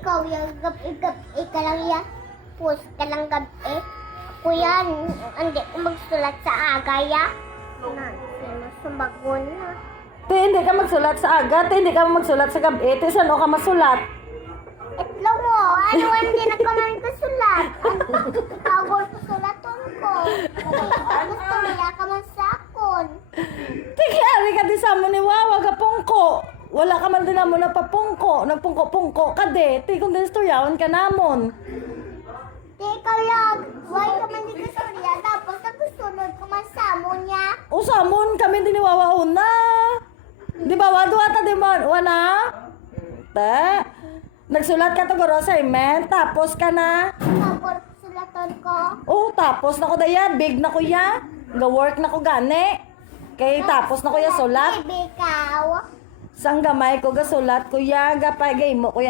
ikaw yung gabi ka lang yan. Pus ka lang gabi. Ako yan, hindi ko magsulat sa aga ya. Sumagon na. Te, hindi ka magsulat sa aga. Te, hindi ka magsulat sa gabi. Te, saan ka masulat? Itlo mo, ano hindi na ka man kasulat? Kagol ko sulaton ko. Gusto nila ka man sakon. Te, kaya ka di sa mo ni Wawa, pungko. Wala ka man din na mo na papungko. Nagpungko-pungko ka de. Te, kung din istoryawan ka namon. Di ikaw lang, why ka man di kasurya, tapos nagsusunod ko man samo niya. O samon kami din ni Wawa una. Di ba, wadwata di ba, wana? Te, nagsulat ka to garo assignment, tapos ka na. Kagol ko sulaton ko. Oh, tapos na ko daya, big na ko ya. Ga-work na ko gani. Kay tapos na ko ya sulat. Baby, ikaw. Sang gamay ko ga sulat ko ya, gapagay mo ko ya.